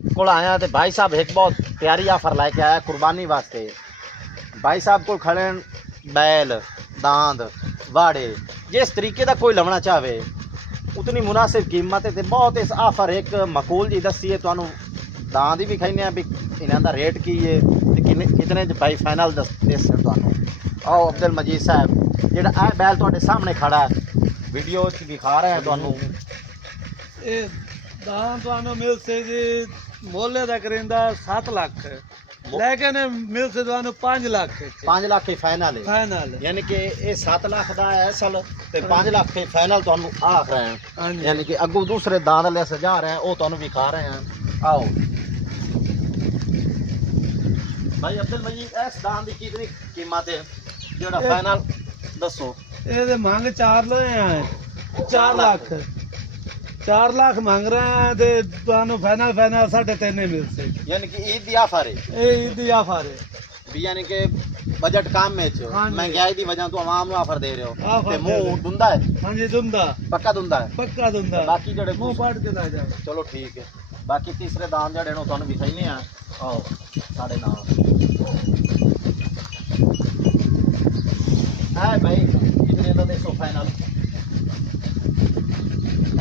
ਕੋਲ ਆਇਆ ਤੇ ਭਾਈ ਸਾਹਿਬ ਇੱਕ ਬਹੁਤ ਪਿਆਰੀ ਆਫਰ ਲੈ ਕੇ ਆਇਆ ਕੁਰਬਾਨੀ ਵਾਸਤੇ। भाई साहब को खड़े बैल दांद वाड़े जिस तरीके का कोई लवना चाहे उतनी मुनासिब कीमत है। बहुत इस आफर एक मकूल जी दसी है तुहानू दांद भी खाने भी इन्हों का रेट की है कितने भाई फाइनल दस तुहानू। आओ अब्दुल मजीद साहब जोड़ा यह बैल तुहाडे सामने खड़ा है वीडियो दिखा रहे हैं तुहानू। दांद तुहानू मिल से जी मोले दा करिंदा 7 लाख लेकिन मिल से तुहानू 5 लाख 5 लाख की फाइनल है फाइनल यानी कि ये 7 लाख का है असल ते 5 लाख की फाइनल तुहानू आख रहे हैं यानी कि अगू दूसरे दांद ले सजा रहे हैं वो तुहानू दिखा रहे हैं। आओ भाई अब्दुल मजीद इस दांद की कितनी कीमत है जोड़ा फाइनल दसो। ये मांग 4 ले आए 4 लाख 4 लाख मांग रहे हैं ते तुहानू फाइनल फाइनल 3.5 मिल से यानी कि ईद दी ऑफर है ये ईद दी ऑफर है भी यानी कि बजट काम में छो हाँ जी। महंगाई दी वजह तो आवाम ऑफर दे रहे हो ऑफर ते दे मुंह रहे हो। दुंदा है हाँ जी दुंदा पक्का दुंदा है पक्का दुंदा बाकी जड़े मुंह पाट के ला जाओ। चलो ठीक है बाकी तीसरे दाम जड़े नो तुहानू दिखाइने आ। आओ साढ़े नाल है भाई कितने दा देखो फाइनल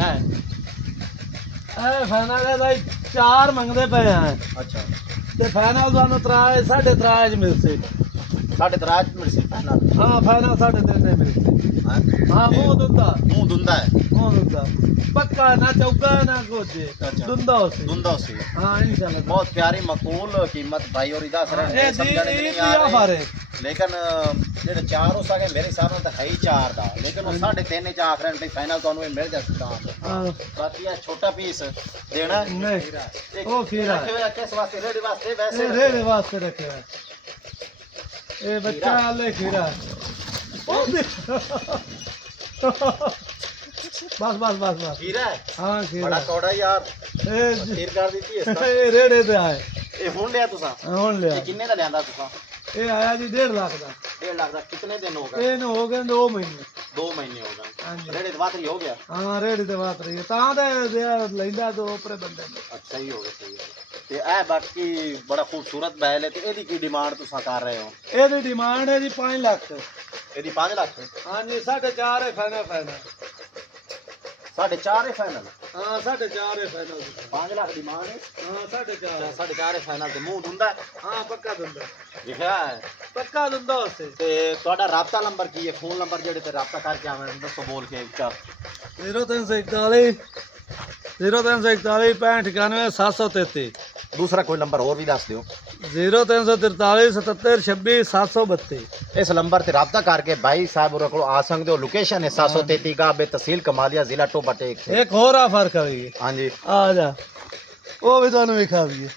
है। ए फाइनल है भाई 4 मंगदे पे हैं अच्छा ते फाइनल तुहानू 3.5 मिल से 3.5 मिनट से फाइनल हाँ फाइनल 3.5 मिल से हाँ मुंह दुंदा मुंह दुंदा है मुंह दुंदा पक्का ना चौका ना कुछ अच्छा। दुंदा उसे दुंदा से हाँ इंशाल्लाह बहुत प्यारी मकबूल कीमत भाई और इधर सर ये दी ऑफर है लेकिन जेडे 4 हो सके मेरे हिसाब से है ही 4 दा लेकिन वो 3.5 च आख रहे हैं भाई फाइनल तुहानू ये मिल जाता। हाँ बाकी ये छोटा पीस देना है नहीं ओ खीरा रखे हुए किस वास्ते रेडी वास्ते ये वैसे रेड़े वास्ते रखे हैं ये बच्चा वाले खीरा बस बस बस बस खीरा है हाँ खीरा बड़ा कौड़ा यार ये खीर कर दी थी इसका ये रेड़े ते आए ये हुन लिया तुसा हुन लिया ये किन्ने दा लियांदा तुसा ये आया जी 1.5 लाख का 1.5 लाख दा कितने दिन हो गए ये हो गए 2 महीने 2 महीने हो गए हाँ जी रेडी बात हो गया हाँ रेड़ी ते बात रही है तां ते लैंदा तो ऊपरे बंदे ने अच्छा ही हो गया सही है ते ए बाकी बड़ा खूबसूरत बैल है ते एदी की डिमांड तुसा कर रहे हो। ਇਹਦੀ ਡਿਮਾਂਡ ਹੈ ਜੀ 5 ਲੱਖ एदी 5 लाख ਹਾਂਜੀ 4.5 ਹੈ ਫਾਈਨਲ ਫਾਈਨਲ 4.5 है फाइनल ਹਾਂ 4.5 ਹੈ ਫਾਈਨਲ 5 लाख डिमांड है ਹਾਂ 4.5 4.5 है फाइनल ते मुंह दुंदा है ਹਾਂ ਪੱਕਾ ਦਿੰਦਾ लिखा है ਪੱਕਾ ਦਿੰਦਾ ਉਸੇ ਤੇ ਤੁਹਾਡਾ ਰਾਬਤਾ ਨੰਬਰ ਕੀ ਹੈ ਫੋਨ ਨੰਬਰ ਜਿਹੜੇ ਤੇ ਰਾਬਤਾ ਕਰਕੇ ਆਵੇਂ ਦੱਸੋ ਬੋਲ ਕੇ ਇੱਕ 0341 0341 6591 733 ਦੂਸਰਾ ਕੋਈ ਨੰਬਰ ਹੋਰ ਵੀ ਦੱਸ ਦਿਓ 0343 77 26 732 ਇਸ ਨੰਬਰ ਤੇ ਰਾਬਤਾ ਕਰਕੇ ਭਾਈ ਸਾਹਿਬ ਉਹਨਾਂ ਕੋਲ ਆ ਸਕਦੇ ਹੋ। ਲੋਕੇਸ਼ਨ ਹੈ 733 ਗਾਬੇ ਤਹਿਸੀਲ ਕਮਾਲੀਆ ਜ਼ਿਲ੍ਹਾ ਟੋਬਾ ਟੇਕ। ਇੱਕ ਹੋਰ ਆਫਰ ਕਰੀਏ ਹਾਂਜੀ ਆ ਜਾ ਉਹ ਵੀ ਤੁਹਾਨੂੰ ਵਿਖਾਵੀਏ।